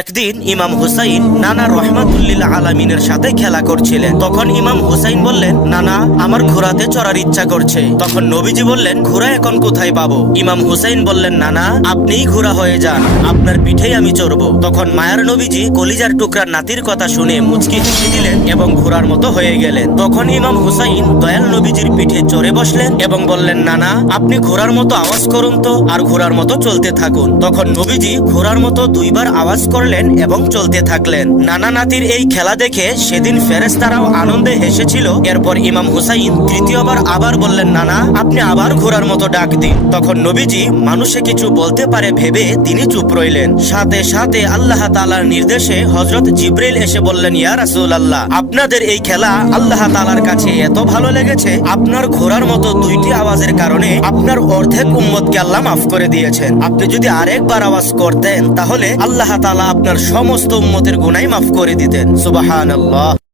একদিন ইমাম হুসাইন নানা রহমাতুল্লিল আলামিনের সাথে খেলা করছিলেন। তখন ইমাম হুসাইন বললেন, নানা, আমার ঘোড়াতে চড়ার ইচ্ছা করছে। তখন নবীজি বললেন, ঘোড়া এখন কোথায় পাবো? ইমাম হুসাইন বললেন, নানা, আপনিই ঘোড়া হয়ে যান, আপনার পিঠেই আমি চড়বো। তখন মায়ার নবীজি কলিজার টুকরার নাতির কথা শুনে মুচকি হেসে দিলেন এবং ঘোড়ার মতো হয়ে গেলেন। তখন ইমাম হুসাইন দয়াল নবীজির পিঠে চড়ে বসলেন এবং বললেন, নানা, আপনি ঘোড়ার মতো আওয়াজ করুন তো, আর ঘোড়ার মতো চলতে থাকুন। তখন নবীজি ঘোড়ার মতো দুইবার আওয়াজ করলেন এবং চলতে থাকলেন। নানা নাতির এই খেলা দেখে সেদিন ফেরেশতারাও আনন্দে হেসেছিল। এরপর ইমাম হুসাইন তৃতীয়বার আবার বললেন, নানা, আপনি আবার ঘোড়ার মতো ডাক দিন। তখন নবীজি মানুষে কিছু বলতে পারে ভেবে তিনি চুপ রইলেন। সাথে সাথে আল্লাহ তাআলার নির্দেশে হযরত জিবরাইল এসে বললেন, ইয়া রাসূলুল্লাহ, আপনাদের এই খেলা আল্লাহ তাআলার কাছে এত ভালো লেগেছে, আপনার ঘোড়ার মতো দুইটি আওয়াজের কারণে আপনার অর্ধেক উম্মতকে আল্লাহ মাফ করে দিয়েছেন। আপনি যদি আরেকবার আওয়াজ করতেন তাহলে আল্লাহ তাআলা আপনার সমস্ত উম্মতের গুনাহ মাফ করে দিতেন। সুবহানাল্লাহ।